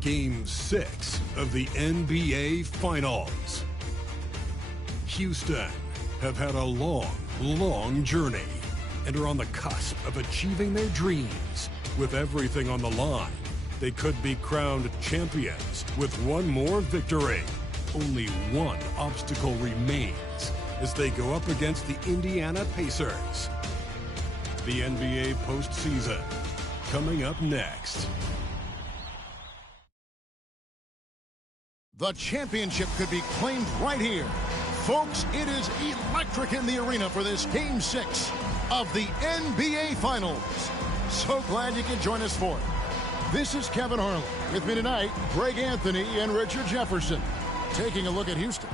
Game 6 of the NBA Finals. Houston have had a long journey and are on the cusp of achieving their dreams. With everything on the line, they could be crowned champions with one more victory. Only one obstacle remains as they go up against the Indiana Pacers. The NBA postseason coming up next. The championship could be claimed right here. Folks, it is electric in the arena for this Game 6 of the NBA Finals. So glad you could join us for it. This is Kevin Harlan. With me tonight, Greg Anthony and Richard Jefferson. Taking a look at Houston.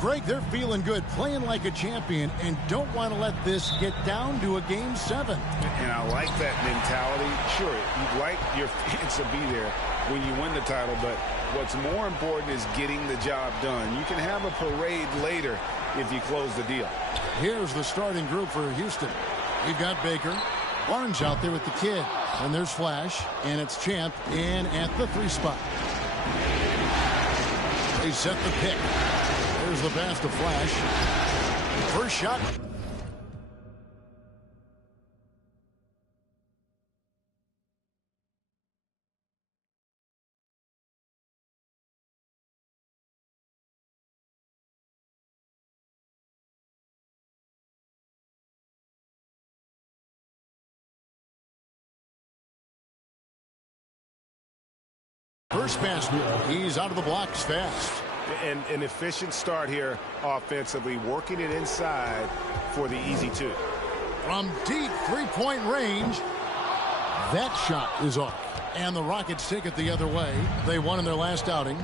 Greg, they're feeling good, playing like a champion, and don't want to let this get down to a Game 7. And I like that mentality. Sure, you'd like your fans to be there when you win the title, but what's more important is getting the job done. You can have a parade later if you close the deal. Here's the starting group for Houston. We've got Baker. Barnes out there with the kid. And there's Flash, and it's Champ in at the 3 spot. They set the pick. There's the pass to Flash. First shot. First basket. He's out of the blocks fast. And an efficient start here offensively, working it inside for the easy 2. From deep three-point range, that shot is off. And the Rockets take it the other way. They won in their last outing,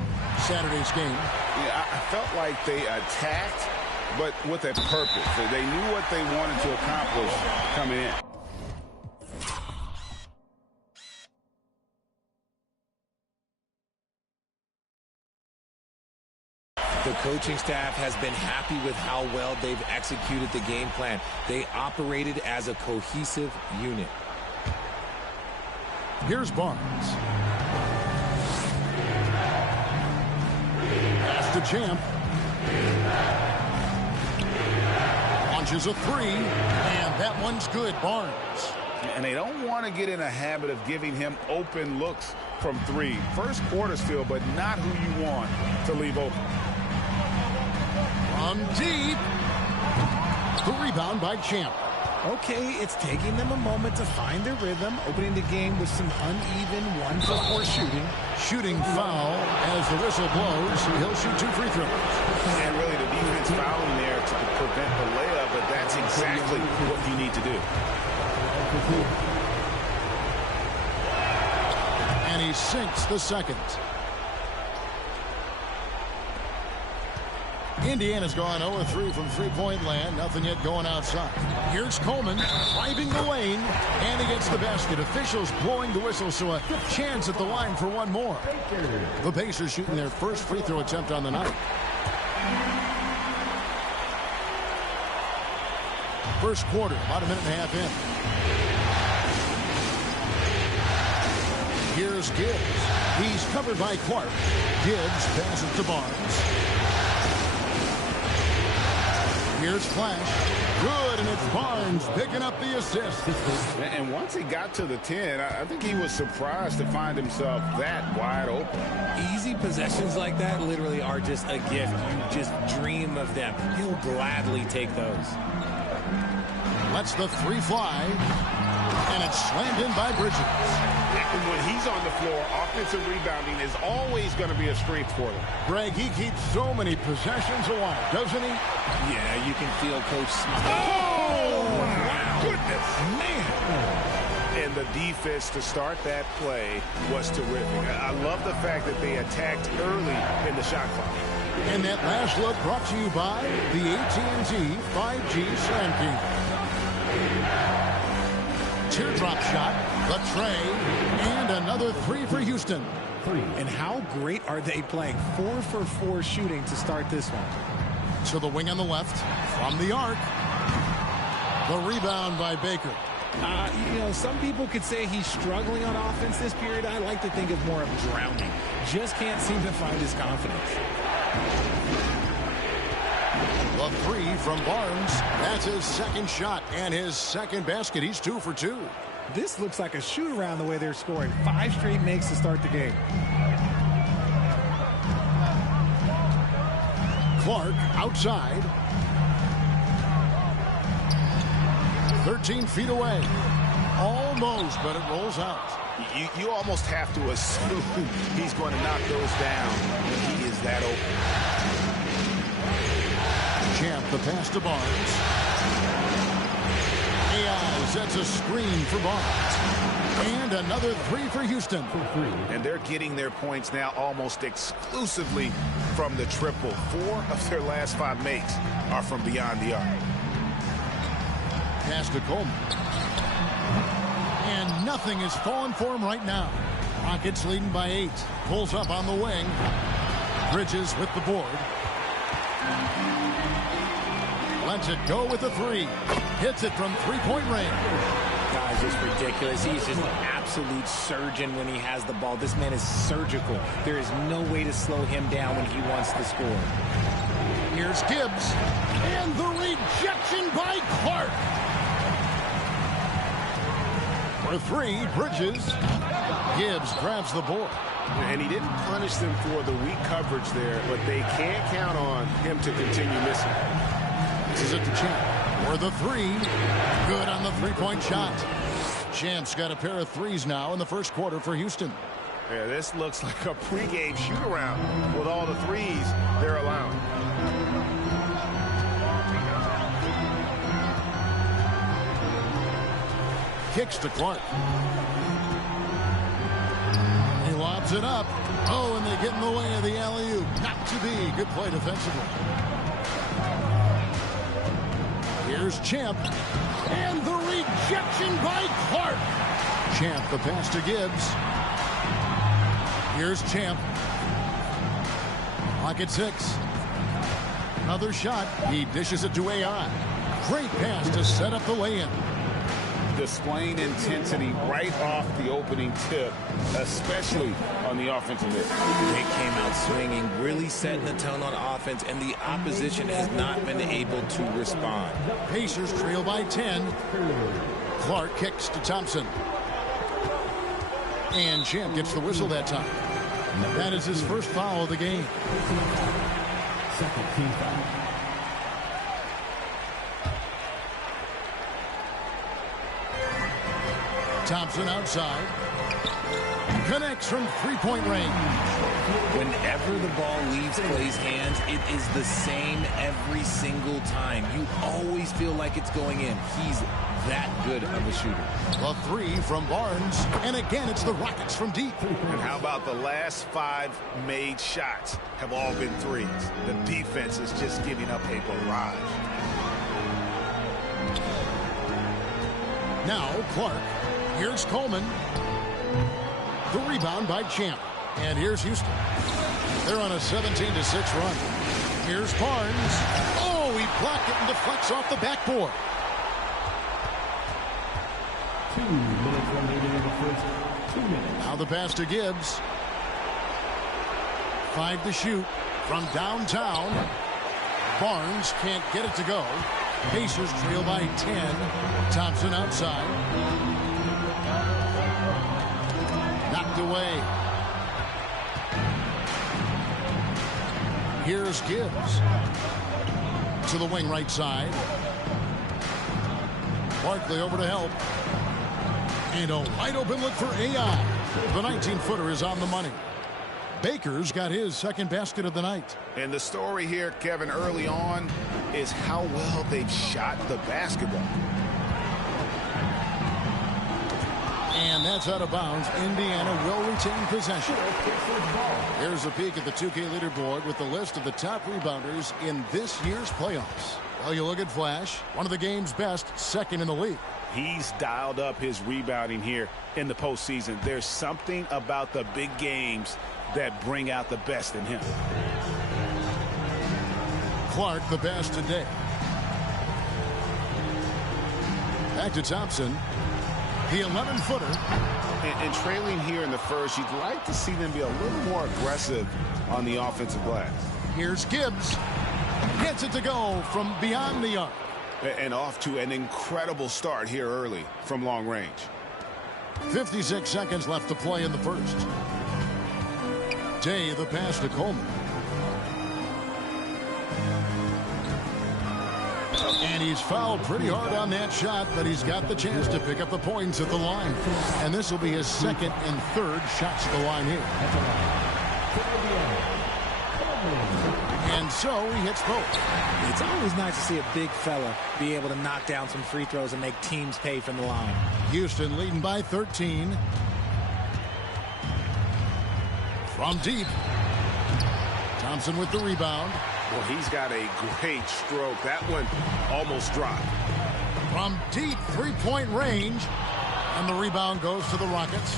Saturday's game. Yeah, I felt like they attacked, but with a purpose. They knew what they wanted to accomplish coming in. The coaching staff has been happy with how well they've executed the game plan. They operated as a cohesive unit. Here's Barnes. Pass to Champ. Launches a 3, and that one's good. Barnes. And they don't want to get in a habit of giving him open looks from 3. First quarter still, but not who you want to leave open. From deep. The rebound by Champ. Okay, it's taking them a moment to find their rhythm, opening the game with some uneven 1-for-4 shooting. Shooting foul as the whistle blows. He'll shoot 2 free throws. And really the defense fouling there to prevent the layup, but that's exactly what you need to do. And he sinks the second. Indiana's gone 0-3 from three-point land. Nothing yet going outside. Here's Coleman driving the lane, and he gets the basket. Officials blowing the whistle, so a chance at the line for one more. The Pacers shooting their first free throw attempt on the night. First quarter, about a minute and a half in. Here's Gibbs. He's covered by Clark. Gibbs passes to Barnes. Here's Flash. Good, and it's Barnes picking up the assist. And once he got to the 10, I think he was surprised to find himself that wide open. Easy possessions like that literally are just a gift. You just dream of them. He'll gladly take those. Lets the 3 fly, and it's slammed in by Bridges. And when he's on the floor, offensive rebounding is always going to be a strength for them. Greg, he keeps so many possessions alive, doesn't he? Yeah, you can feel Coach smile. Oh, my goodness. Man. And the defense to start that play was terrific. I love the fact that they attacked early in the shot clock. And that last look brought to you by the AT&T 5G Slam King. Teardrop shot, the tray, and another 3 for Houston. And how great are they playing? 4 for 4 shooting to start this one. To the wing on the left, from the arc. The rebound by Baker. Some people could say he's struggling on offense this period. I like to think of more of drowning. Just can't seem to find his confidence. The three from Barnes. That's his second shot and his second basket. He's 2 for 2. This looks like a shoot-around the way they're scoring. 5 straight makes to start the game. Clark outside. 13 feet away. Almost, but it rolls out. You almost have to assume he's going to knock those down when he is that open. Champ, the pass to Barnes. AI sets a screen for Barnes. And another 3 for Houston. And they're getting their points now almost exclusively from the triple. 4 of their last 5 makes are from beyond the arc. Pass to Coleman. And nothing is falling for him right now. Rockets leading by 8. Pulls up on the wing. Bridges with the board. Lets it go with the 3. Hits it from three-point range. Guys, it's ridiculous. He's just an absolute surgeon when he has the ball. This man is surgical. There is no way to slow him down when he wants to score. Here's Gibbs. And the rejection by Clark. For 3, Bridges. Gibbs grabs the board. And he didn't punish them for the weak coverage there, but they can't count on him to continue missing. This is it to Champ. For the 3. Good on the three-point shot. Champ's got a pair of 3s now in the first quarter for Houston. Yeah, this looks like a pregame shoot-around with all the 3s they're allowing. Kicks to Clark. He lobs it up. Oh, and they get in the way of the alley-oop. Not to be. Good play defensively. Here's Champ. And the rejection by Clark. Champ, the pass to Gibbs. Here's Champ. Clock at 6. Another shot. He dishes it to AI. Great pass to set up the lay-in. Displaying intensity right off the opening tip, especially on the offensive end. They came out swinging, really setting the tone on offense, and the opposition has not been able to respond. Pacers trail by 10. Clark kicks to Thompson. And Champ gets the whistle that time. That is his first foul of the game. Second team foul. Thompson outside. Connects from three-point range. Whenever the ball leaves Clay's hands, it is the same every single time. You always feel like it's going in. He's that good of a shooter. A 3 from Barnes. And again, it's the Rockets from deep. And how about the last 5 made shots have all been 3s? The defense is just giving up a barrage. Now Clark. Here's Coleman. The rebound by Champ. And here's Houston. They're on a 17-6 run. Here's Barnes. Oh, he blocked it and deflects off the backboard. 2 minutes remaining in the first. 2 minutes. Now the pass to Gibbs. 5 to shoot from downtown. Barnes can't get it to go. Pacers trail by 10. Thompson outside. Knocked away. Here's Gibbs. To the wing right side. Barkley over to help. And a wide open look for AI. The 19-footer is on the money. Baker's got his second basket of the night. And the story here, Kevin, early on is how well they've shot the basketball. And that's out of bounds. Indiana will retain possession. Here's a peek at the 2K leaderboard with the list of the top rebounders in this year's playoffs. Well, you look at Flash, one of the game's best, second in the league. He's dialed up his rebounding here in the postseason. There's something about the big games that bring out the best in him. Clark, the best today. Back to Thompson. The 11-footer. And trailing here in the first, you'd like to see them be a little more aggressive on the offensive glass. Here's Gibbs. Gets it to go from beyond the arc. And off to an incredible start here early from long range. 56 seconds left to play in the first. Day, the pass to Coleman. And he's fouled pretty hard on that shot, but he's got the chance to pick up the points at the line. And this will be his second and third shots at the line here. And so he hits both. It's always nice to see a big fella be able to knock down some free throws and make teams pay from the line. Houston leading by 13. From deep. Thompson with the rebound. Well, he's got a great stroke. That one almost dropped. From deep three-point range. And the rebound goes to the Rockets.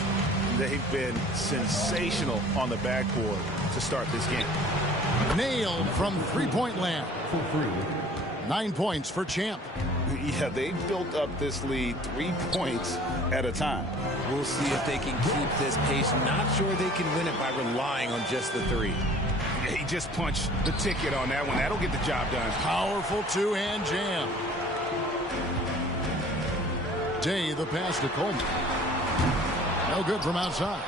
They've been sensational on the backboard to start this game. Nailed from three-point land. 9 points for Champ. Yeah, they've built up this lead 3 points at a time. We'll see if they can keep this pace. Not sure they can win it by relying on just the three. He just punched the ticket on that one. That'll get the job done. Powerful two-hand jam. Day, the pass to Coleman. No good from outside.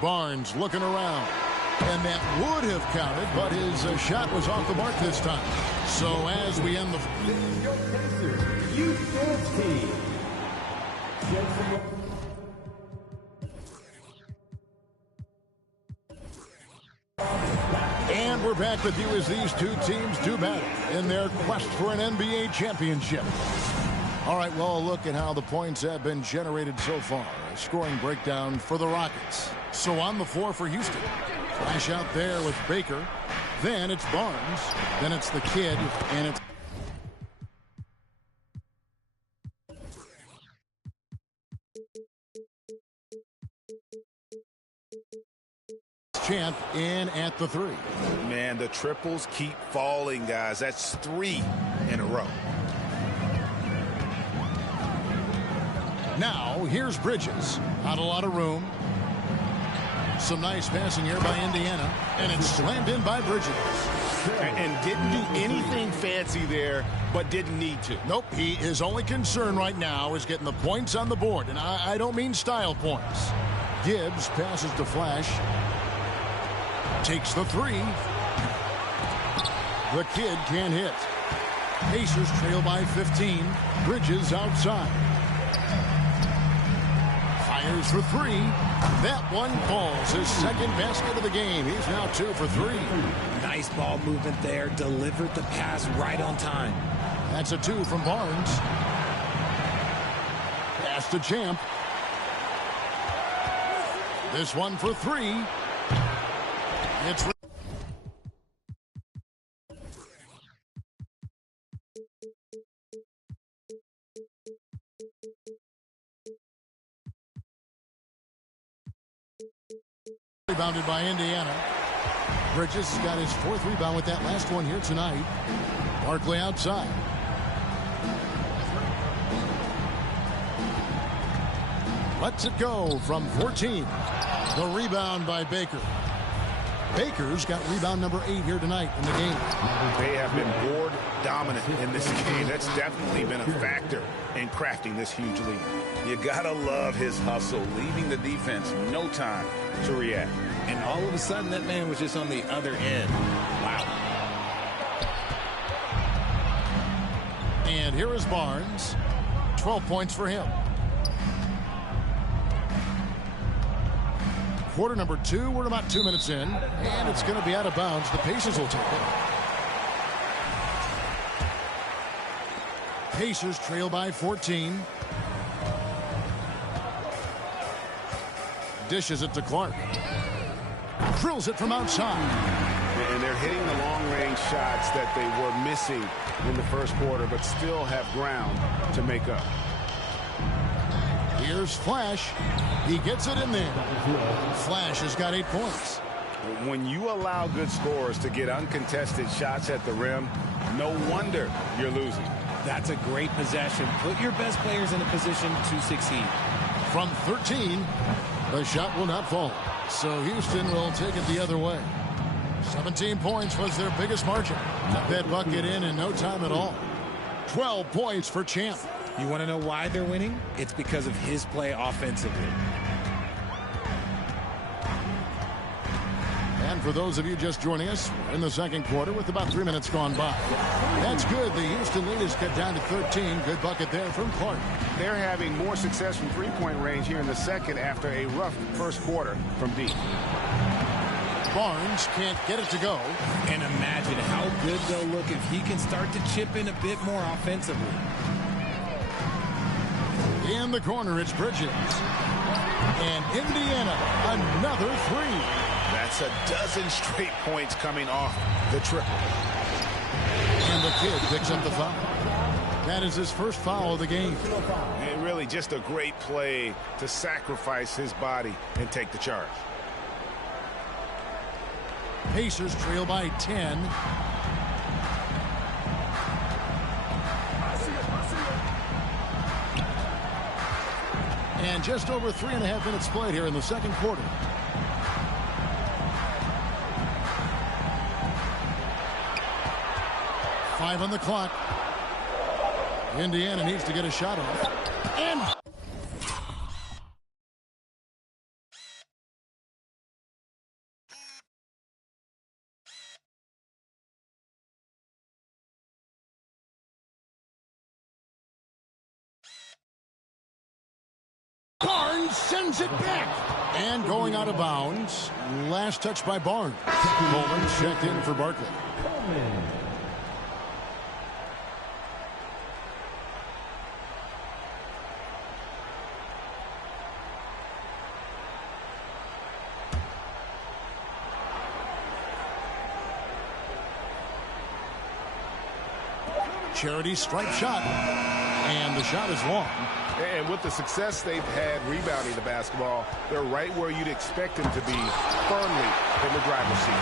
Barnes looking around. And that would have counted, but his shot was off the mark this time. So as we end the... And we're back with you as these two teams do battle in their quest for an NBA championship. All right, well, look at how the points have been generated so far. A scoring breakdown for the Rockets. So on the floor for Houston. Flash out there with Baker. Then it's Barnes. Then it's the kid. And it's... Champ in at the three. Man, the triples keep falling, guys. That's 3 in a row. Now, here's Bridges. Not a lot of room. Some nice passing here by Indiana. And it's slammed in by Bridges. And didn't do anything fancy there, but didn't need to. Nope, his only concern right now is getting the points on the board. And I don't mean style points. Gibbs passes to Flash. Takes the three. The kid can't hit. Pacers trail by 15. Bridges outside. Fires for three. That one falls. His second basket of the game. He's now 2 for 3. Nice ball movement there. Delivered the pass right on time. That's a 2 from Barnes. Pass to Champ. This one for 3. It's rebounded by Indiana. Bridges has got his 4th rebound with that last one here tonight. Barkley outside. Lets it go from 14. The rebound by Baker. Baker's got rebound number 8 here tonight in the game. They have been board dominant in this game. That's definitely been a factor in crafting this huge lead. You gotta love his hustle, leaving the defense no time to react. And all of a sudden, that man was just on the other end. Wow. And here is Barnes. 12 points for him. Quarter number 2. We're about 2 minutes in. And it's going to be out of bounds. The Pacers will take it. Pacers trail by 14. Dishes it to Clark. Drills it from outside. And they're hitting the long-range shots that they were missing in the first quarter, but still have ground to make up. Here's Flash. He gets it in there. Flash has got 8 points. When you allow good scorers to get uncontested shots at the rim, no wonder you're losing. That's a great possession. Put your best players in a position to succeed. From 13, the shot will not fall. So Houston will take it the other way. 17 points was their biggest margin. Got that bucket in no time at all. 12 points for Champ. You want to know why they're winning? It's because of his play offensively. And for those of you just joining us, we're in the second quarter with about 3 minutes gone by. That's good. The Houston lead is cut down to 13. Good bucket there from Clark. They're having more success from three-point range here in the second after a rough first quarter from deep. Barnes can't get it to go. And imagine how good they'll look if he can start to chip in a bit more offensively. In the corner, it's Bridges. And Indiana, another three. That's a dozen straight points coming off the triple. And the kid picks up the foul. That is his first foul of the game. And really just a great play to sacrifice his body and take the charge. Pacers trail by 10. And just over 3.5 minutes played here in the second quarter. Five on the clock. Indiana needs to get a shot off. And Barnes sends it back. And going out of bounds. Last touch by Barnes. Coleman checked in for Barkley. Charity stripe shot. And the shot is long. And with the success they've had rebounding the basketball, they're right where you'd expect them to be, firmly in the driver's seat.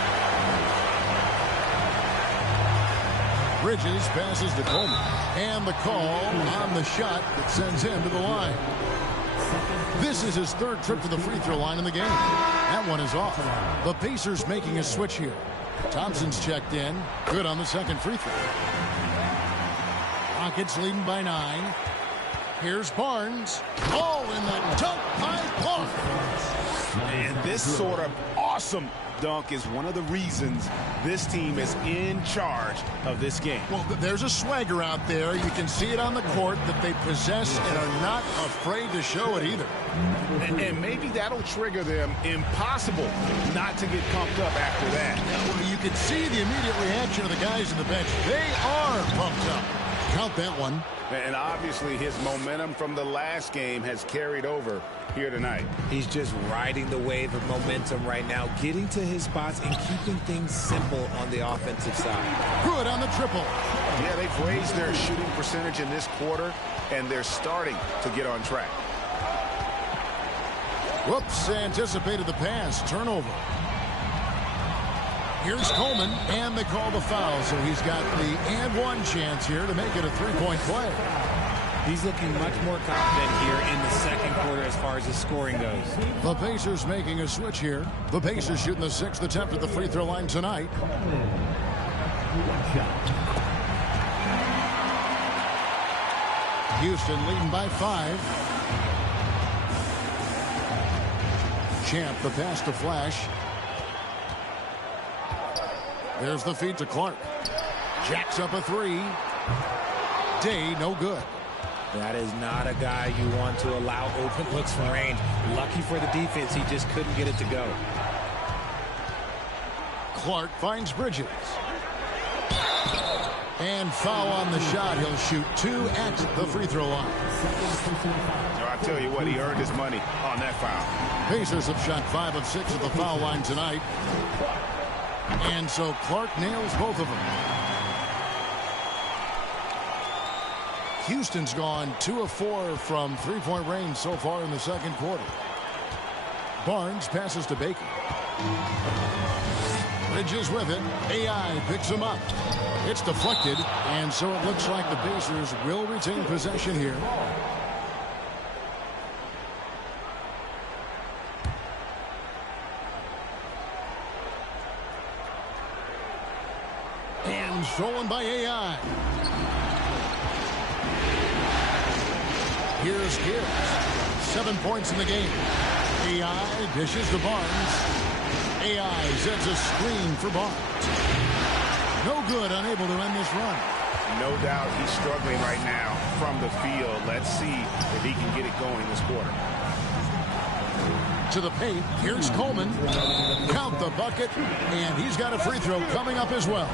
Bridges passes to Coleman. And the call on the shot that sends him to the line. This is his third trip to the free throw line in the game. That one is off. The Pacers making a switch here. Thompson's checked in. Good on the second free throw. Rockets leading by 9. Here's Barnes. Oh, in the dunk by Barnes. And this sort of awesome dunk is one of the reasons this team is in charge of this game. Well, there's a swagger out there. You can see it on the court that they possess and are not afraid to show it either. And maybe that'll trigger them. Impossible not to get pumped up after that. Now, you can see the immediate reaction of the guys in the bench. They are pumped up. Count that one. And obviously his momentum from the last game has carried over here tonight. He's just riding the wave of momentum right now, getting to his spots and keeping things simple on the offensive side. Good on the triple. Yeah, they've raised their shooting percentage in this quarter, and they're starting to get on track. Whoops, anticipated the pass. Turnover. Here's Coleman, and they call the foul, so he's got the and one chance here to make it a three-point play. He's looking much more confident here in the second quarter as far as his scoring goes. The Pacers making a switch here. The Pacers shooting the 6th attempt at the free throw line tonight. Houston leading by 5. Champ, the pass to Flash. There's the feed to Clark. Jacks up a 3. Day, no good. That is not a guy you want to allow open looks from range. Lucky for the defense, he just couldn't get it to go. Clark finds Bridges. And foul on the shot. He'll shoot 2 at the free throw line. I'll tell you what, he earned his money on that foul. Pacers have shot 5 of 6 at the foul line tonight. And so Clark nails both of them. Houston's gone 2 of 4 from three-point range so far in the second quarter. Barnes passes to Baker. Bridges with it. AI picks him up. It's deflected, and so it looks like the Pacers will retain possession here. And stolen by AI. Here's Gibbs. 7 points in the game. AI dishes to Barnes. AI sets a screen for Barnes. No good, unable to end this run. No doubt he's struggling right now from the field. Let's see if he can get it going this quarter. To the paint, here's Coleman. Count the bucket, and he's got a free throw coming up as well.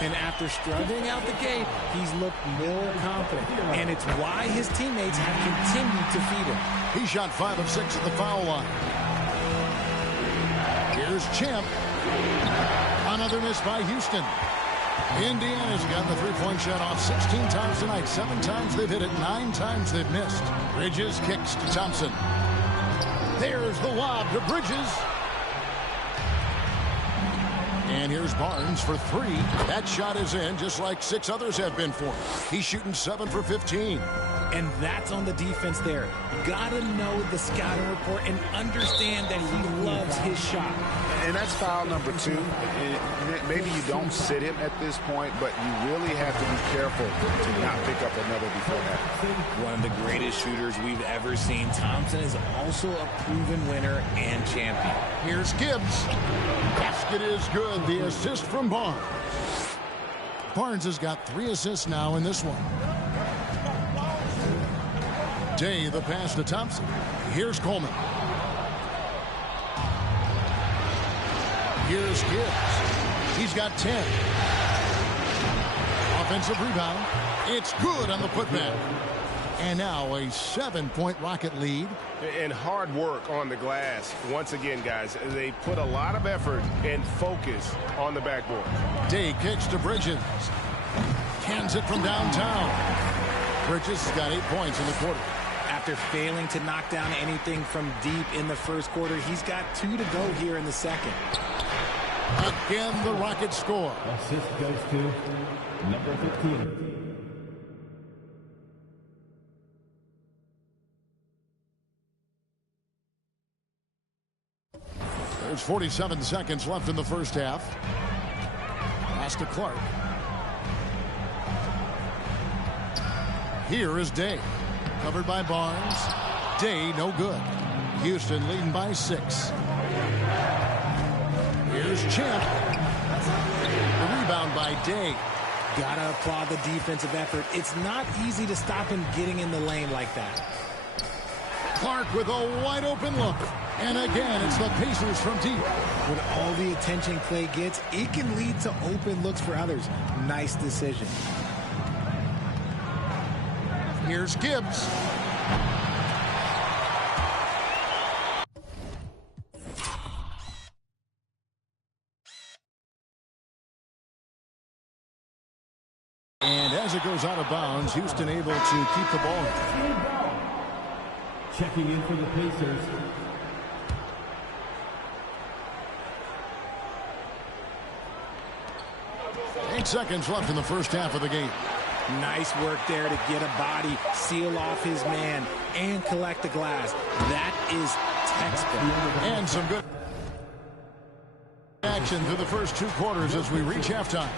And after struggling out the gate, he's looked more confident. And it's why his teammates have continued to feed him. He shot 5 of 6 at the foul line. Here's Champ. Another miss by Houston. Indiana's got the three-point shot off 16 times tonight. 7 times they've hit it. 9 times they've missed. Bridges kicks to Thompson. There's the lob to Bridges. And here's Barnes for 3. That shot is in, just like 6 others have been for him. He's shooting 7 for 15. And that's on the defense there. Gotta know the scouting report and understand that he loves his shot. And that's foul number 2. Maybe you don't sit him at this point, but you really have to be careful to not pick up another before that. One of the greatest shooters we've ever seen. Thompson is also a proven winner and champion. Here's Gibbs. Basket is good. The assist from Barnes. Barnes has got 3 assists now in this one. Day, the pass to Thompson. Here's Coleman. Here's Gibbs. He's got 10. Offensive rebound. It's good on the putback. And now a 7-point Rocket lead. And hard work on the glass. Once again, guys, they put a lot of effort and focus on the backboard. Day kicks to Bridges. Hands it from downtown. Bridges has got 8 points in the quarter. After failing to knock down anything from deep in the first quarter, he's got 2 to go here in the second. Again, the Rockets score. Assist goes to number 15. There's 47 seconds left in the first half. Pass to Clark. Here is Day. Covered by Barnes. Day, no good. Houston leading by 6. Here's Champ. The rebound by Day. Gotta applaud the defensive effort. It's not easy to stop him getting in the lane like that. Clark with a wide open look. And again, it's the Pacers from deep. With all the attention Clay gets, it can lead to open looks for others. Nice decision. Here's Gibbs. And as it goes out of bounds, Houston able to keep the ball. Checking in for the Pacers. Eight seconds left in the first half of the game. Nice work there to get a body, seal off his man, and collect the glass. That is textbook. And some good action through the first 2 quarters as we reach halftime.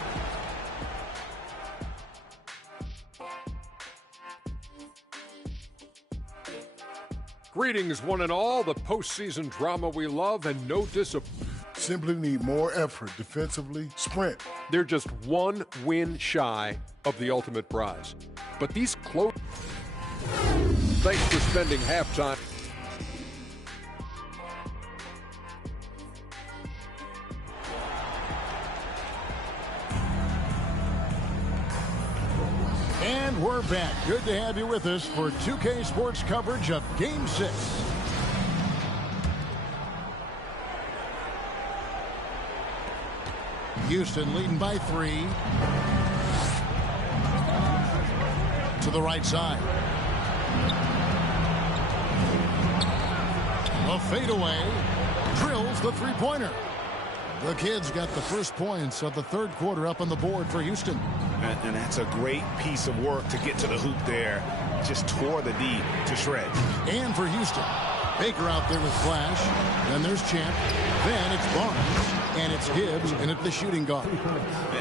Greetings, one and all. The postseason drama we love and no disappointment. Simply need more effort defensively. Sprint. They're just 1 win shy of the ultimate prize. But these close... Thanks for spending halftime. And we're back. Good to have you with us for 2K Sports coverage of Game 6. Houston leading by 3. To the right side. A fadeaway. Drills the three-pointer. The Kids got the first points of the third quarter up on the board for Houston. And that's a great piece of work to get to the hoop there. Just tore the D to shreds. And for Houston, Baker out there with Flash. Then there's Champ. Then it's Barnes. And it's Gibbs in at the shooting guard.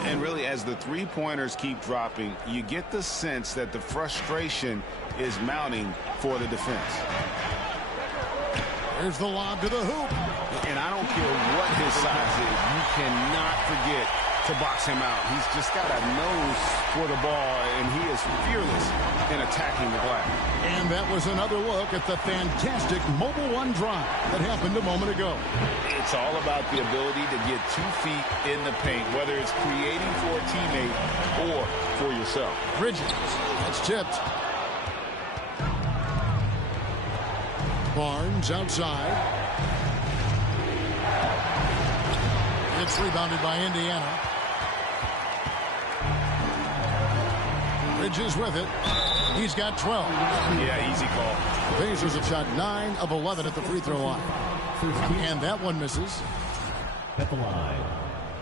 And really, as the three-pointers keep dropping, you get the sense that the frustration is mounting for the defense. There's the lob to the hoop. And I don't care what his size is, you cannot forget to box him out. He's just got a nose for the ball, and he is fearless in attacking the glass. And that was another look at the fantastic Mobile One drive that happened a moment ago. It's all about the ability to get 2 feet in the paint, whether it's creating for a teammate or for yourself. Bridges, that's tipped. Barnes outside. It's rebounded by Indiana. Bridges with it. He's got 12. Yeah, easy call. The Pacers have shot 9 of 11 at the free throw line. And that one misses. At the line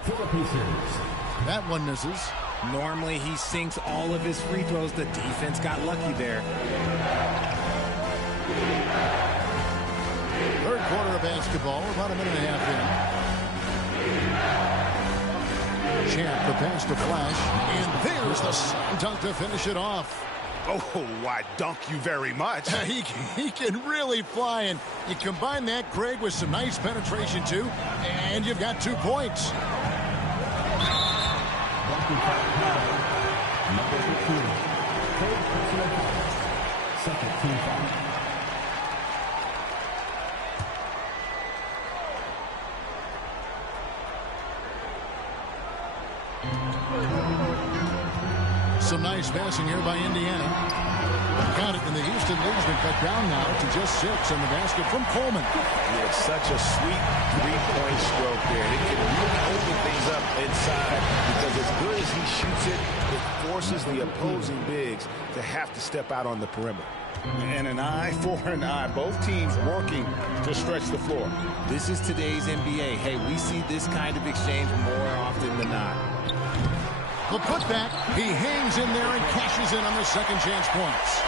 for the Pacers. That one misses. Normally he sinks all of his free throws. The defense got lucky there. Third quarter of basketball, about a minute and a half in. Champ, the pass to Flash, and there's the slam dunk to finish it off. Oh, why dunk you very much. He can really fly, and you combine that, Greg, with some nice penetration, too, and you've got 2 points. Number 15. Third personal foul. Second team foul. Some nice passing here by Indiana. Got it, and the Houston lead's been cut down now to just 6 on the basket from Coleman. Yeah, it's such a sweet three-point stroke there. It can really open things up inside because as good as he shoots it, it forces the opposing bigs to have to step out on the perimeter. And an eye for an eye. Both teams working to stretch the floor. This is today's NBA. Hey, we see this kind of exchange more often than not. The putback, he hangs in there and cashes in on the second chance points.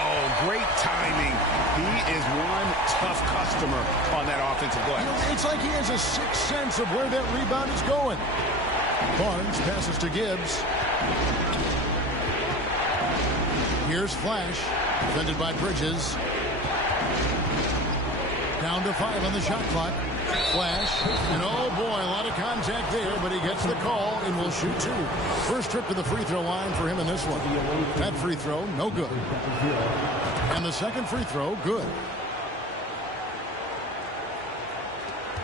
Oh, great timing. He is one tough customer on that offensive glass. It's like he has a sixth sense of where that rebound is going. Barnes passes to Gibbs. Here's Flash, defended by Bridges. Down to 5 on the shot clock. Flash, and oh boy, a lot of contact there, but he gets the call and will shoot 2. First trip to the free throw line for him in this one. That free throw, no good. And the second free throw, good.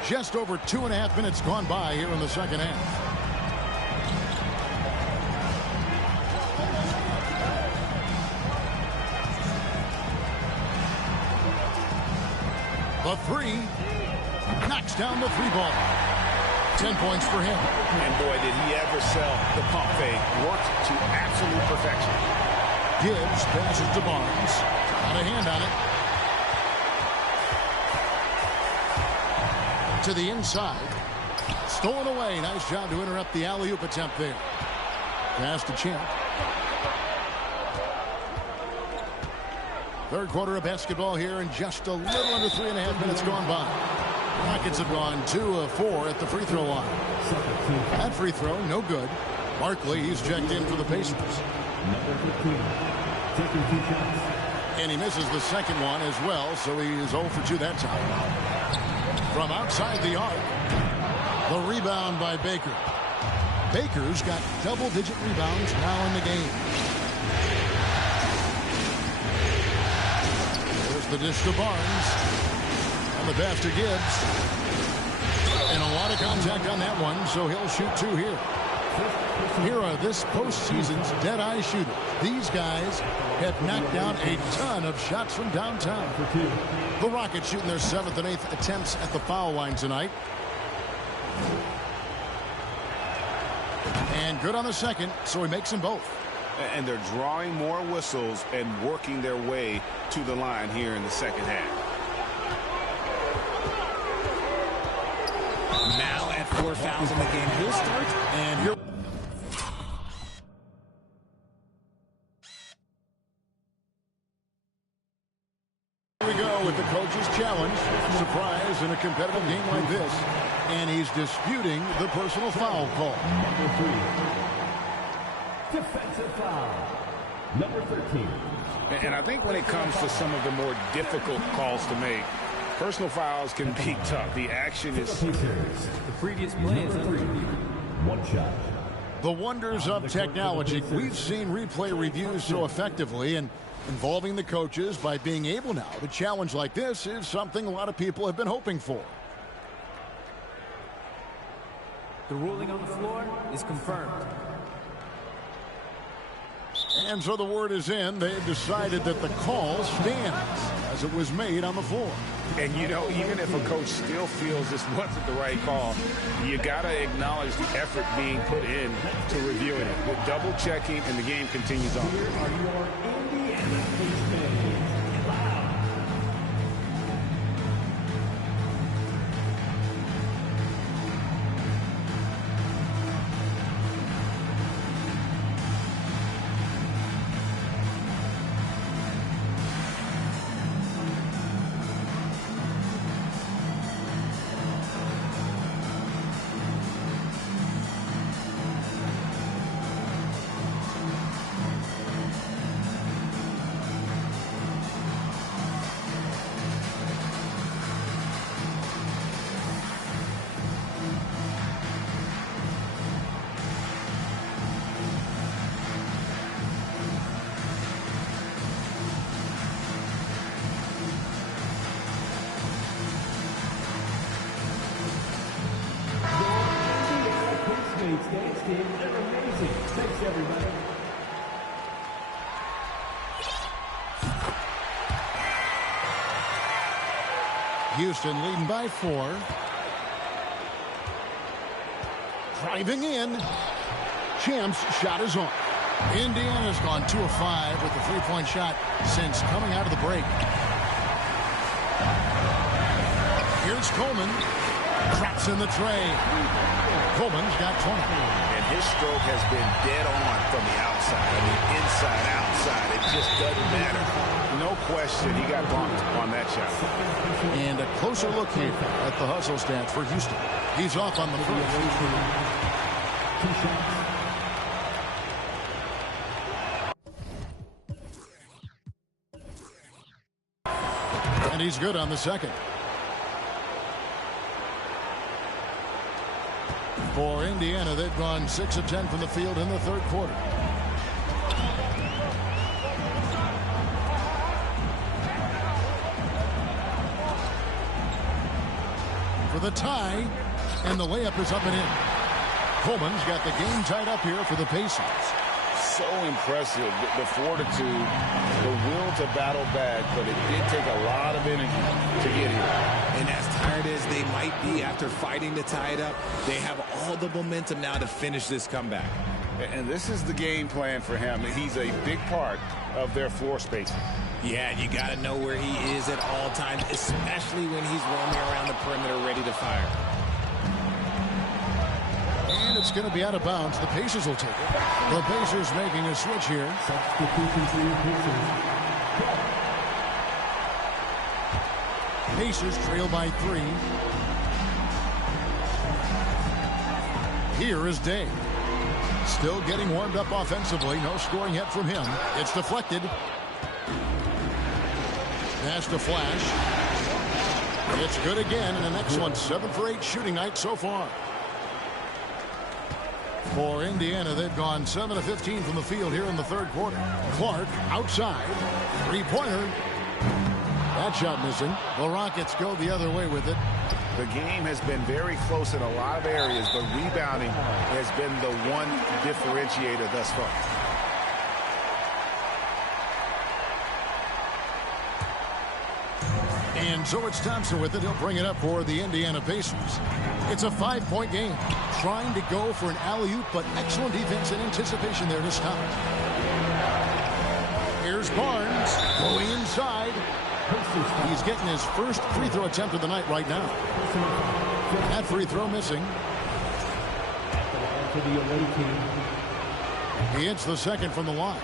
Just over 2.5 minutes gone by here in the second half. The 3. Knocks down the 3 ball. 10 points for him. And boy, did he ever sell the pump fake. Worked to absolute perfection. Gibbs passes to Barnes. Got a hand on it. To the inside. Stolen away. Nice job to interrupt the alley-oop attempt there. Pass to Champ. Third quarter of basketball here, and just a little under 3.5 minutes gone by. Rockets have gone 2 of 4 at the free throw line. That free throw, no good. Barkley, he's checked in for the Pacers. Number 15, taking 2 shots. And he misses the second one as well, so he is 0 for 2 that time. From outside the arc, the rebound by Baker. Baker's got double-digit rebounds now in the game. There's the dish to Barnes. And the pass to Gibbs. And a lot of contact on that one, so he'll shoot 2 here. Here are this postseason's dead-eye shooter. These guys have knocked down a ton of shots from downtown. The Rockets shooting their 7th and 8th attempts at the foul line tonight. And good on the second, so he makes them both. And they're drawing more whistles and working their way to the line here in the second half. Now at 4 fouls in the game, he'll start. And here we go with the coach's challenge. Surprise in a competitive game like this. And he's disputing the personal foul call. Number 3. Defensive foul. Number 13. And I think when it comes to some of the more difficult calls to make, personal fouls can be tough. The action is... The previous play is 3. 1 shot. The wonders of technology. We've seen replay reviews so effectively, and involving the coaches by being able now to challenge like this is something a lot of people have been hoping for. The ruling on the floor is confirmed. And so the word is in. They've decided that the call stands as it was made on the floor. And, you know, even if a coach still feels this wasn't the right call, you got to acknowledge the effort being put in to reviewing it. With double checking, and the game continues on. Here are your Indiana Pacers. Thanks, team. They're amazing. Thanks, everybody. Houston leading by 4. Driving in. Champs' shot is on. Indiana's gone 2 of 5 with the three-point shot since coming out of the break. Here's Coleman. Drops in the tray. Coleman's got 20. And his stroke has been dead on from the outside. I mean, inside, outside. It just doesn't matter. No question he got bumped on that shot. And a closer look here at the hustle stats for Houston. He's off on the first. 2 shots. And he's good on the second. For Indiana, they've gone 6 of 10 from the field in the third quarter. For the tie, and the layup is up and in. Coleman's got the game tied up here for the Pacers. So impressive, the fortitude, the will to battle back, but it did take a lot of energy to get here. And as tired as they might be after fighting to tie it up, they have all the momentum now to finish this comeback. And this is the game plan for him. He's a big part of their floor spacing. Yeah, you got to know where he is at all times, especially when he's roaming around the perimeter ready to fire. And it's going to be out of bounds. The Pacers will take it. The Pacers making a switch here. Pacers trail by 3. Here is Day. Still getting warmed up offensively. No scoring yet from him. It's deflected. Pass to Flash. It's good again, and an excellent 7 for 8 shooting night so far. For Indiana, they've gone 7 of 15 from the field here in the third quarter. Clark outside. Three-pointer. That shot missing. The Rockets go the other way with it. The game has been very close in a lot of areas, but rebounding has been the one differentiator thus far. And so it's Thompson with it. He'll bring it up for the Indiana Pacers. It's a 5-point game. Trying to go for an alley-oop, but excellent defense and anticipation there to stop it. Here's Barnes going inside. He's getting his first free throw attempt of the night right now. That free throw missing. He hits the second from the line.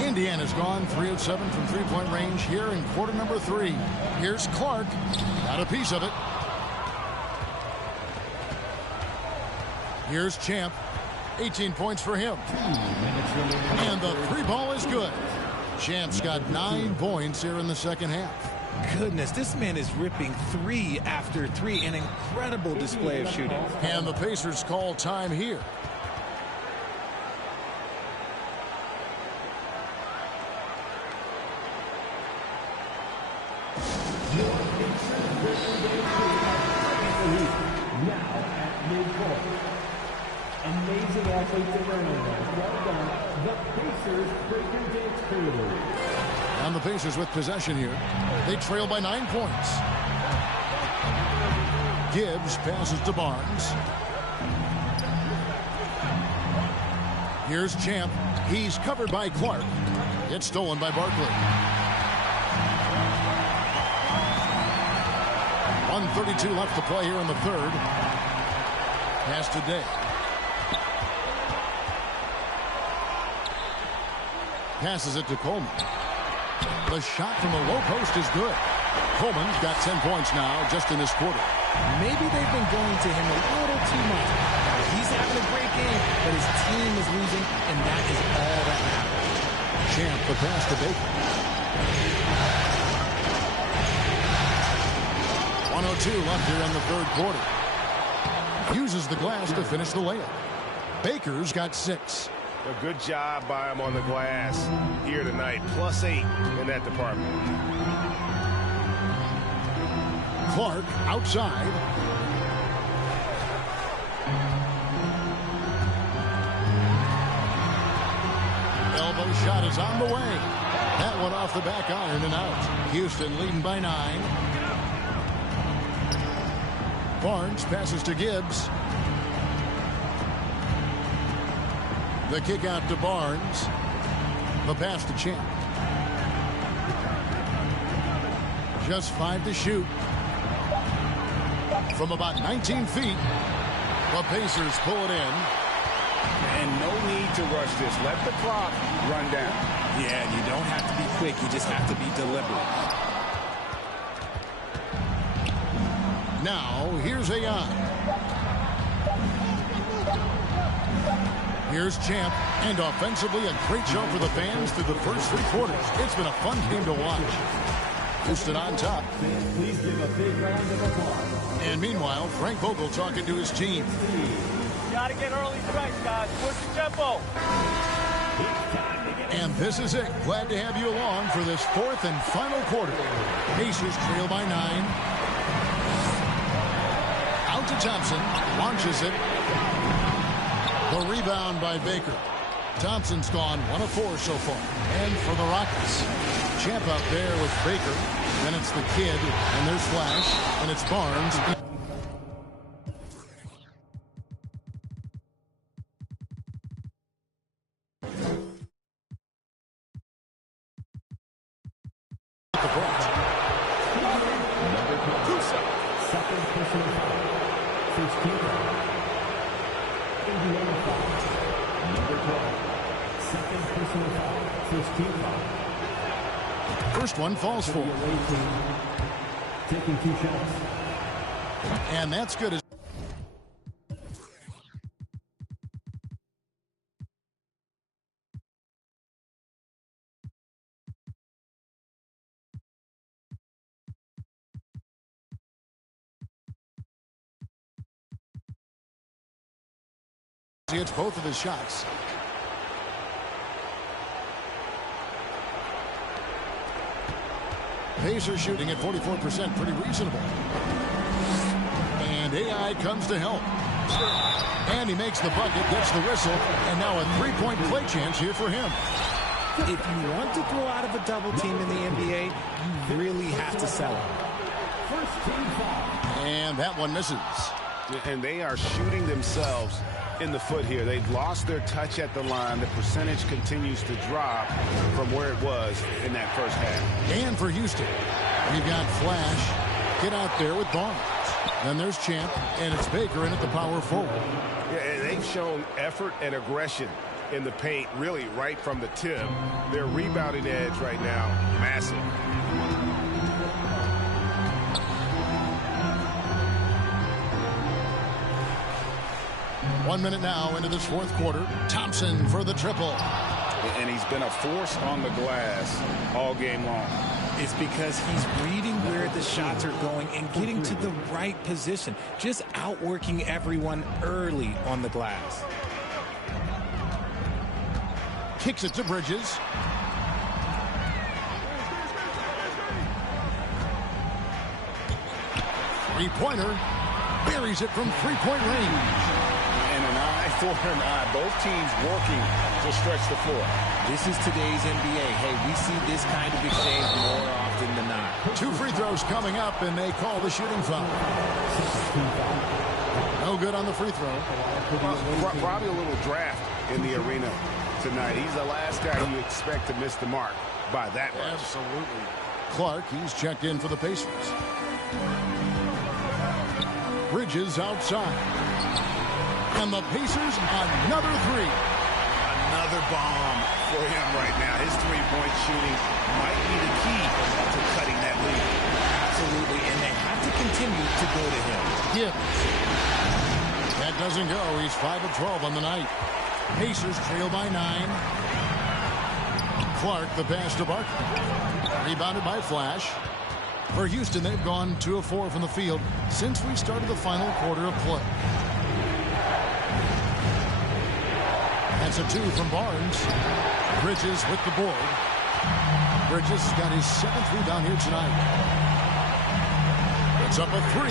Indiana's gone 3 of 7 from three-point range here in quarter number 3. Here's Clark. Got a piece of it. Here's Champ. 18 points for him. And the three ball is good. Champ's got 9 points here in the second half. Goodness, this man is ripping 3 after 3. An incredible display of shooting. And the Pacers call time here. Now at midcourt. Amazing athletes in their own right. Well done. The Pacers breaking dance crew. And the Pacers with possession here. They trail by 9 points. Gibbs passes to Barnes. Here's Champ. He's covered by Clark. It's stolen by Barkley. 1:32 left to play here in the third. Pass to Day. Passes it to Coleman. The shot from the low post is good. Coleman's got 10 points now just in this quarter. Maybe they've been going to him a little too much. He's having a great game, but his team is losing, and that is all that matters. Champ, the pass to Baker. 1:02 left here in the third quarter. Uses the glass to finish the layup. Baker's got 6. A good job by him on the glass here tonight. +8 in that department. Clark outside. Elbow shot is on the way. That one off the back iron and out. Houston leading by 9. Barnes passes to Gibbs. The kick out to Barnes. The pass to Champ. Just 5 to shoot. From about 19 feet. The Pacers pull it in. And no need to rush this. Let the clock run down. Yeah, you don't have to be quick. You just have to be deliberate. Now, here's AI. Here's Champ, and offensively a great show for the fans through the first 3 quarters. It's been a fun game to watch. Houston on top. Please give a big round of applause. And meanwhile, Frank Vogel talking to his team. Gotta get early strikes, guys. Push the tempo. And this is it. Glad to have you along for this 4th and final quarter. Pacers trail by 9. Out to Thompson. Launches it. The rebound by Baker. Thompson's gone 1 of 4 so far. And for the Rockets, Champ up there with Baker. Then it's the kid, and there's Flash, and it's Barnes. Second personal foul. 15 foul. Indiana foul. Number 12. Second personal foul. 15 foul. First one falls for. Taking 2 shots. And that's good as. He hits both of his shots. Pacers shooting at 44%, pretty reasonable. And AI comes to help. And he makes the bucket, gets the whistle, and now a 3-point play chance here for him. If you want to throw out of a double team in the NBA, you really have to sell it. First team foul. And that one misses. And they are shooting themselves in the foot here. They've lost their touch at the line. The percentage continues to drop from where it was in that first half. And for Houston, we've got Flash get out there with Barnes. Then there's Champ, and it's Baker in at the power forward. Yeah, and they've shown effort and aggression in the paint, really right from the tip. Their rebounding edge right now, massive. One minute now into this fourth quarter. Thompson for the triple. And he's been a force on the glass all game long. It's because he's reading where the shots are going and getting to the right position. Just outworking everyone early on the glass. Kicks it to Bridges. Three-pointer. Buries it from three-point range. And an eye for an eye. Both teams working to stretch the floor. This is today's NBA. Hey, we see this kind of exchange more often than not. 2 free throws coming up, and they call the shooting foul. No good on the free throw. Well, probably a little draft in the arena tonight. He's the last guy you expect to miss the mark by that much. Absolutely. Clark, he's checked in for the Pacers. Bridges outside. And the Pacers, another three. Another bomb for him right now. His three-point shooting might be the key to cutting that lead. Absolutely, and they have to continue to go to him. Gibbs. That doesn't go. He's 5 of 12 on the night. Pacers trail by 9. Clark, the pass to Barkley. Rebounded by Flash. For Houston, they've gone 2 of 4 from the field since we started the final quarter of play. That's a 2 from Barnes. Bridges with the board. Bridges has got his 7th rebound here tonight. It's up a 3,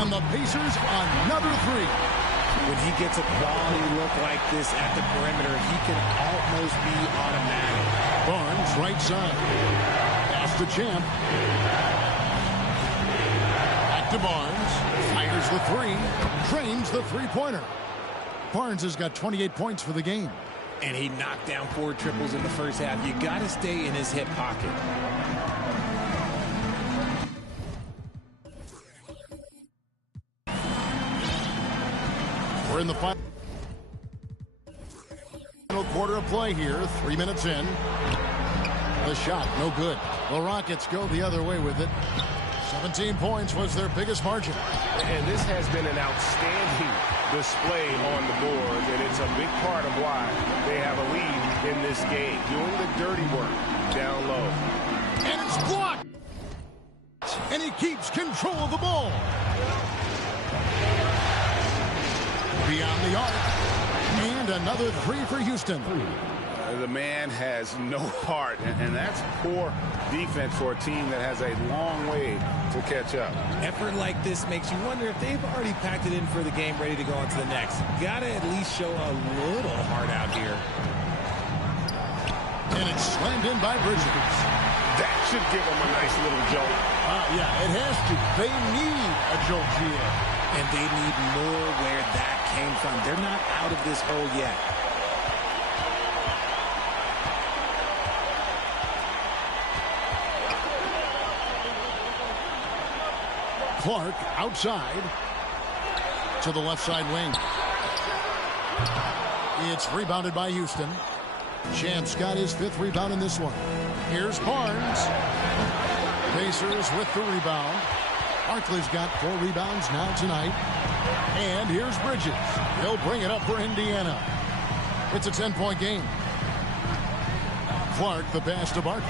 and the Pacers another 3. When he gets a quality look like this at the perimeter, he can almost be automatic. Barnes, right side. Pass to Champ. Back to Barnes. Fires the 3. Drains the three-pointer. Barnes has got 28 points for the game. And he knocked down 4 triples in the first half. You got to stay in his hip pocket. We're in the final quarter of play here. 3 minutes in. The shot, no good. The Rockets go the other way with it. 17 points was their biggest margin. And this has been an outstanding display on the board, and it's a big part of why they have a lead in this game, doing the dirty work down low. And it's blocked. And he keeps control of the ball. Beyond the arc. And another 3 for Houston. The man has no heart, and that's poor defense for a team that has a long way to catch up. Effort like this makes you wonder if they've already packed it in for the game, ready to go on to the next. Got to at least show a little heart out here. And it's slammed in by Bridges. That should give them a nice little jolt. Yeah, it has to. They need a jolt here. And they need more where that came from. They're not out of this hole yet. Clark outside to the left side wing. It's rebounded by Houston. Champ's got his 5th rebound in this one. Here's Barnes. Pacers with the rebound. Barkley's got 4 rebounds now tonight. And here's Bridges. He'll bring it up for Indiana. It's a 10-point game. Clark, the pass to Barkley.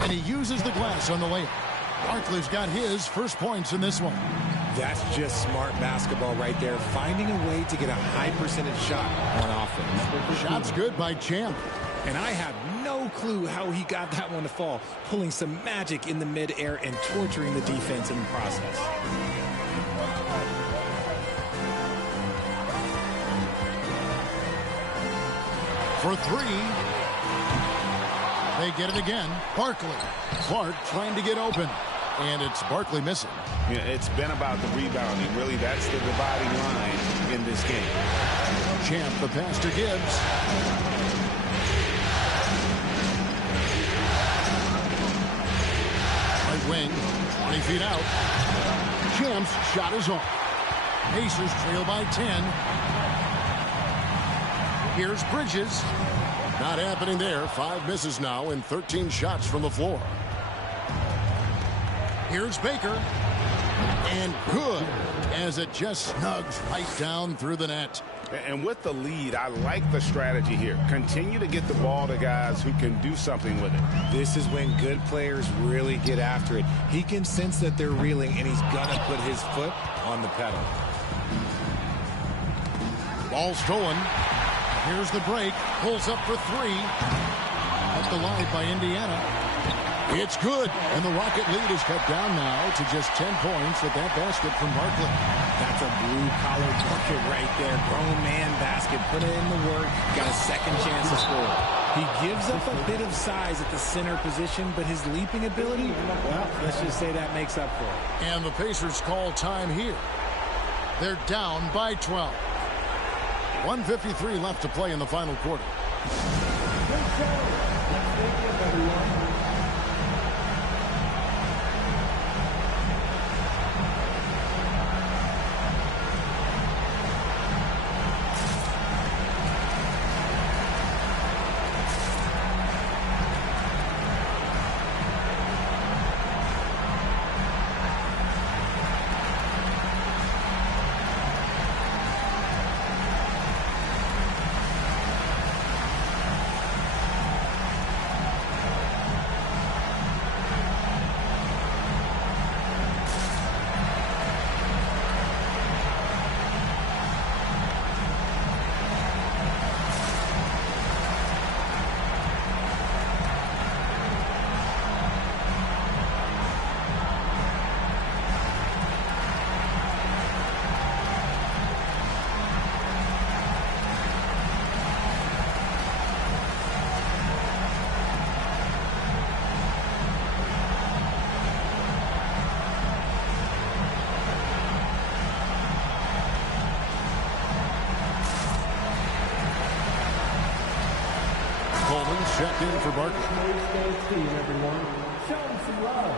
And he uses the glass on the layup. Barkley's got his first points in this one. That's just smart basketball right there. Finding a way to get a high percentage shot on offense. Shot's good by Champ. And I have no clue how he got that one to fall. Pulling some magic in the midair and torturing the defense in the process. For 3. They get it again. Barkley. Clark trying to get open. And it's Barkley missing. Yeah, it's been about the rebounding. Really, that's the dividing line in this game. Champ, the pass to Gibbs. Right wing, 20 feet out. Champ's shot is off. Pacers trail by 10. Here's Bridges. Not happening there. 5 misses now and 13 shots from the floor. Here's Baker. And good, as it just snugs right down through the net. And with the lead, I like the strategy here. Continue to get the ball to guys who can do something with it. This is when good players really get after it. He can sense that they're reeling, and he's going to put his foot on the pedal. Ball stolen. Here's the break. Pulls up for 3. Up the line by Indiana. It's good. And the Rocket lead is cut down now to just 10 points with that basket from Barkley. That's a blue-collar bucket right there. Grown man basket. Put in the work. Got a second chance to score. He gives up a bit of size at the center position, but his leaping ability, well, let's just say that makes up for it. And the Pacers call time here. They're down by 12. 1:53 left to play in the final quarter. Checked in for Barkley. Team, everyone. Show them some love.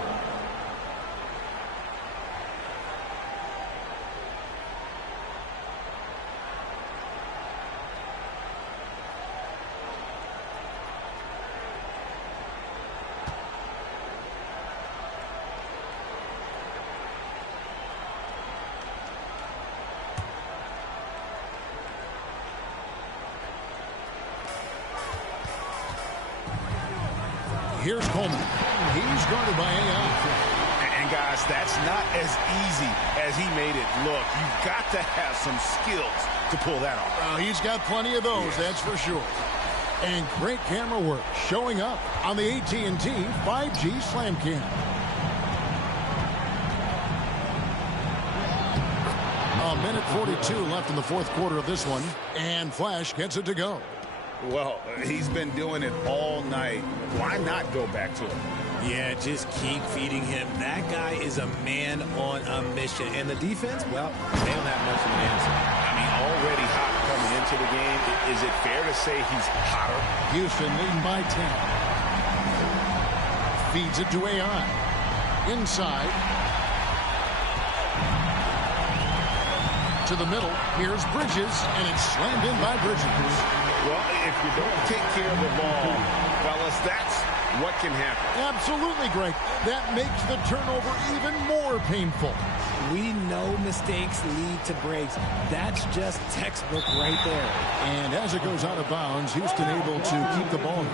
Here's Coleman. He's guarded by AI. And guys, that's not as easy as he made it look. You've got to have some skills to pull that off. He's got plenty of those, that's for sure. And great camera work showing up on the AT&T 5G Slam Cam. A minute 42 left in the fourth quarter of this one. And Flash gets it to go. Well, he's been doing it all night. Why not go back to it? Yeah, just keep feeding him. That guy is a man on a mission. And the defense, well, they don't have much of an answer. I mean, already hot coming into the game. Is it fair to say he's hotter? Houston leading by 10. Feeds it to AI. Inside. To the middle. Here's Bridges, and it's slammed in by Bridges. Well, if you don't take care of the ball, fellas, that's what can happen. Absolutely, Greg. That makes the turnover even more painful. We know mistakes lead to breaks. That's just textbook right there. And as it goes out of bounds, Houston able to keep the ball.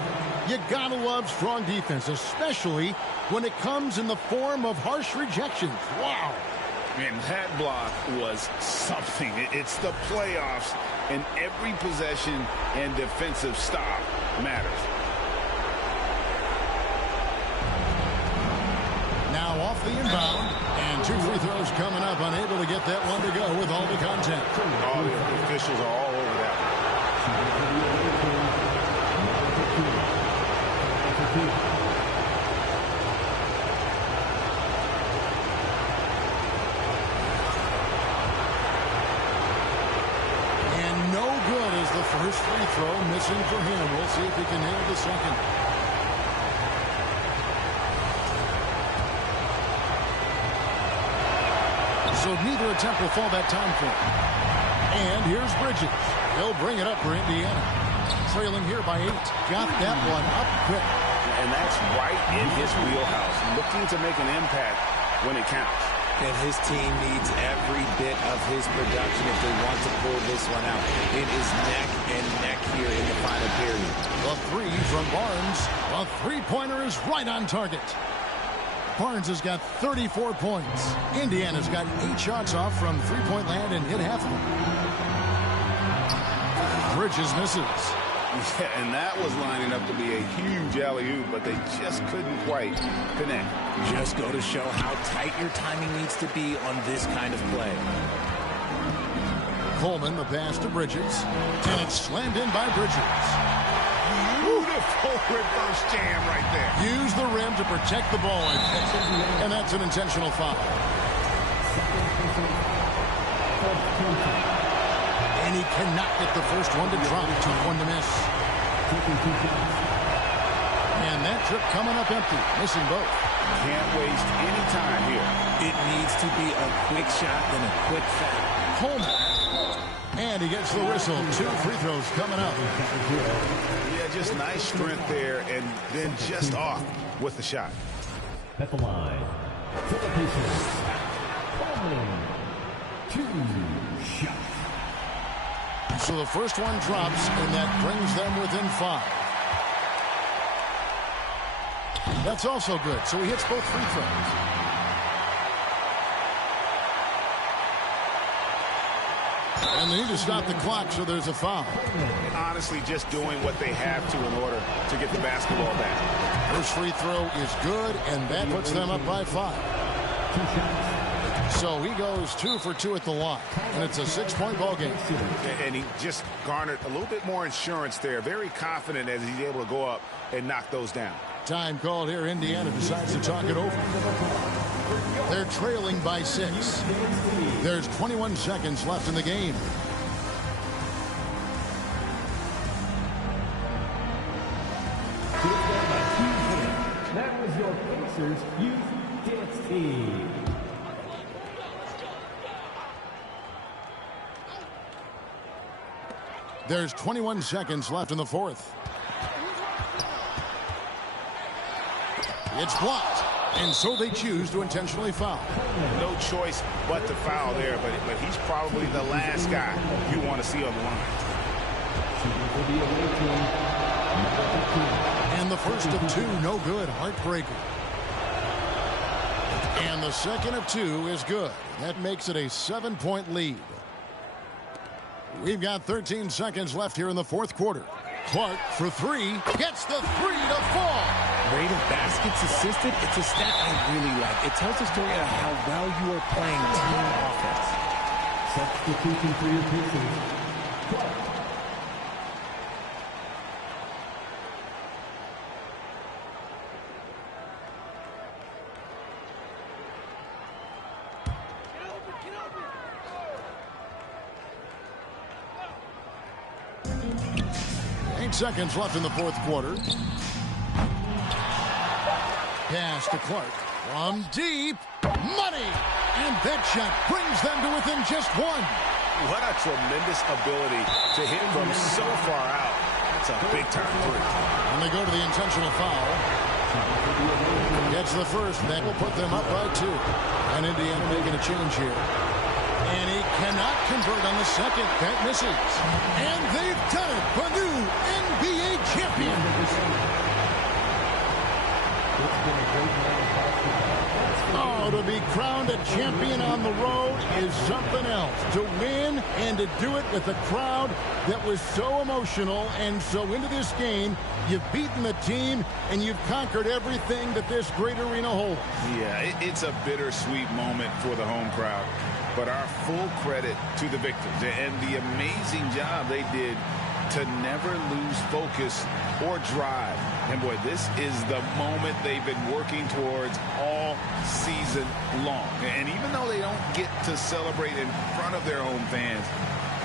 You gotta love strong defense, especially when it comes in the form of harsh rejections. Wow. Man, that block was something. It's the playoffs, and every possession and defensive stop matters. Now off the inbound, and 2 free throws coming up, unable to get that one to go with all the contact. All the officials are all over that one. throw missing for him. We'll see if he can nail the second. So neither attempt will fall that time for him. And here's Bridges. He'll bring it up for Indiana. Trailing here by 8. Got that one up quick. And that's right in his wheelhouse. Looking to make an impact when it counts. And his team needs every bit of his production if they want to pull this one out. It is neck and neck here in the final period. The three from Barnes. A three-pointer is right on target. Barnes has got 34 points. Indiana's got 8 shots off from three-point land and hit half of them. Bridges misses. Yeah, and that was lining up to be a huge alley-oop, but they just couldn't quite connect. Just go to show how tight your timing needs to be on this kind of play. Coleman, the pass to Bridges. And it's slammed in by Bridges. Beautiful reverse jam right there. Use the rim to protect the ball. And that's an intentional foul. And he cannot get the first one to drop. 2-1 to miss. And that trip coming up empty. Missing both. Can't waste any time here. It needs to be a quick shot and a quick foul. Coleman. And he gets the whistle. 2 free throws coming up. Yeah, just nice strength there, and then just off with the shot. At the line, for the Pacers, Coleman, 2 shots. So the first one drops, and that brings them within 5. That's also good. So he hits both free throws. And they need to stop the clock, so there's a foul. Honestly, just doing what they have to in order to get the basketball back. First free throw is good, and that puts them up by 5. So he goes 2 for 2 at the line, and it's a 6-point ball game. And he just garnered a little bit more insurance there. Very confident as he's able to go up and knock those down. Time called here. Indiana decides to talk it over. They're trailing by 6. There's 21 seconds left in the game. That was your Pacers Youth Dance Team. There's 21 seconds left in the fourth. It's blocked, and so they choose to intentionally foul. No choice but to foul there, but he's probably the last guy you want to see on the line. And the first of 2, no good. Heartbreaker. And the second of 2 is good. That makes it a 7-point lead. We've got 13 seconds left here in the fourth quarter. Clark for 3. Gets the 3 to fall. Rate of baskets assisted, it's a stat I really like. It tells a story of how well you are playing team offense. Substitution for your Pacers, Clark. Seconds left in the fourth quarter. Pass to Clark from deep. Money! And that shot brings them to within just 1. What a tremendous ability to hit from so far out. It's a big-time 3. And they go to the intentional foul. Gets the first. That will put them up by 2. And Indiana making a change here. And he cannot convert on the second. That misses. And they've done it. The new NBA champion. Oh, to be crowned a champion on the road is something else. To win and to do it with a crowd that was so emotional and so into this game. You've beaten the team and you've conquered everything that this great arena holds. Yeah, it's a bittersweet moment for the home crowd. But our full credit to the victors and the amazing job they did to never lose focus or drive. And boy, this is the moment they've been working towards all season long. And even though they don't get to celebrate in front of their home fans,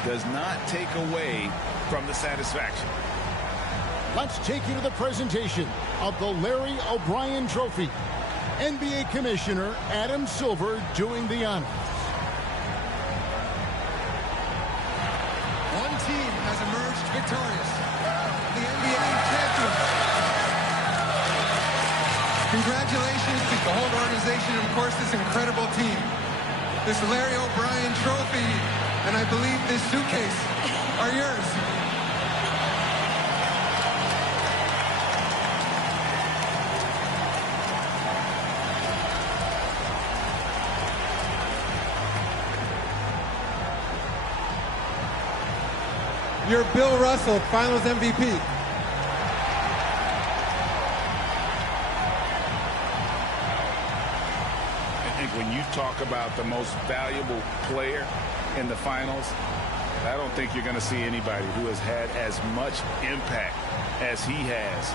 does not take away from the satisfaction. Let's take you to the presentation of the Larry O'Brien Trophy. NBA Commissioner Adam Silver doing the honors. One team has emerged victorious. The NBA champions. Congratulations to the whole organization and, of course, this incredible team. This Larry O'Brien Trophy, and I believe this suitcase are yours. You're Bill Russell, Finals MVP. I think when you talk about the most valuable player in the finals, I don't think you're going to see anybody who has had as much impact as he has.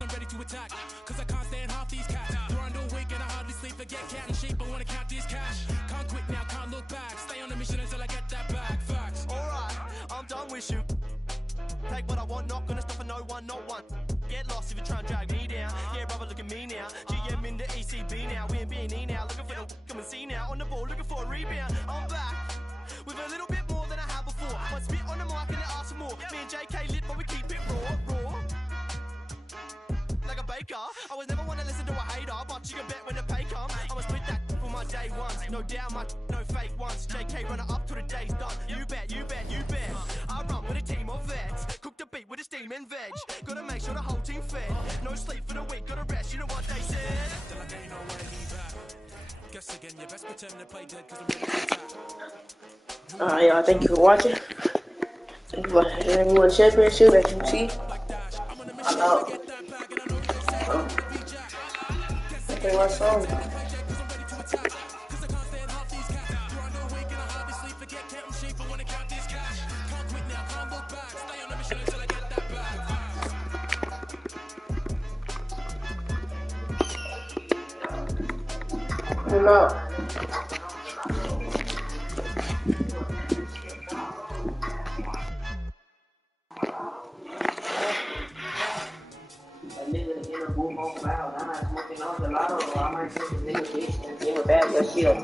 I'm ready to attack, cause I can't stand half these cats. You're underweight and I hardly sleep, forget cat and shape, I wanna count this cash. Can't quit now, can't look back, stay on the mission until I get that back. Facts. Alright, I'm done with you. Take what I want, not gonna stop for no one, not one. Get lost if you try and drag me down. Yeah, brother, look at me now. GM in the ECB now, we in B&E now. Looking for the come and see now. On the ball, looking for a rebound. I'm back with a little bit more than I had before. One spit on the mic and they ask for more. Me and JK lit, but we keep it raw. Like a baker, I was never one to listen to a hater, but you can bet when the pay come, I'ma split that for my day ones. No doubt, no fake ones. JK runner up till the day's done. You bet. I run with a team of vets, cook the beat with a steam and veg. Gotta make sure the whole team fed. No sleep for the week, gotta rest. You know what they said? Till I gain no way back. Guess again, you best pretend to play dead, cause I'm ready to attack. Alright, y'all, thank you for watching. Thank you for watching everyone championship at UT. I'm out. Okay, my song. I'm out.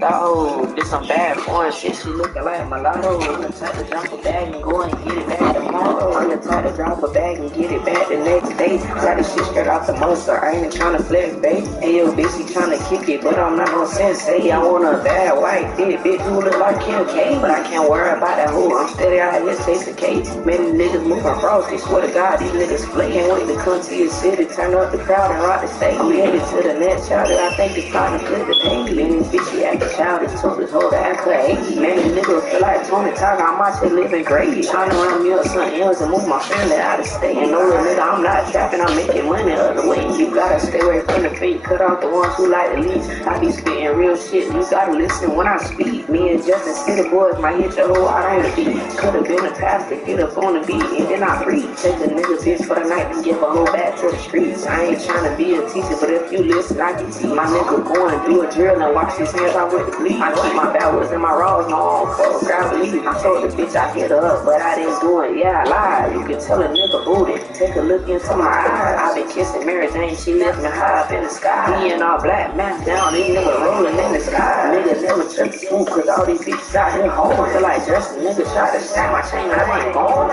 Oh, this some bad foreign shit. She looking like mulatto. I'm the type to drop a bag and go and get it back tomorrow. I'm the type to drop a bag and get it back the next day. Got this shit straight off the monster. I ain't trying to flex, babe. Hey, yo, bitch, he trying to kick it, but I'm not no sensei. I want a bad white bitch. Bitch, who look like Kim K, but I can't worry about that who. I'm steady out here chasing K. Many niggas moving frosty. Swear to God, these niggas play. Can't wait to come to your city, turn up the crowd and rock the stage. I'm headed to the next child that I think is trying to flip the pay. Many bitchy acting childish, told this whole act like 80. Many niggas feel like Tony Tiger, I might say living great. Trying to run me up something else and move my family out of state. And no little nigga, I'm not trapping, I'm making money other way. You gotta stay away from the fake, cut off the ones who like the least. I be spitting real shit, you gotta listen when I speak. Me and Justin City boys might hit your whole out on the beat. Could've been a pastor, get up on the beat, and then I preach. Take a nigga bitch for the night and give a whole back to the streets. I ain't trying to be a teacher, but if you listen, I can teach. My nigga going and do a drill and wash his hands out with the bleed. I keep my backwards and my raws, no on for gravity. I told the bitch I hit her up, but I didn't do it. Yeah, I lied. You can tell a nigga booty. Take a look into my eyes. I been kissing Mary Jane, she left me high up in the sky. Me and all black mask down, these niggas rolling in the sky. Niggas never took the school, cause all these bitches out here home. Feel like Justin, nigga tried to snap my chain, I ain't born.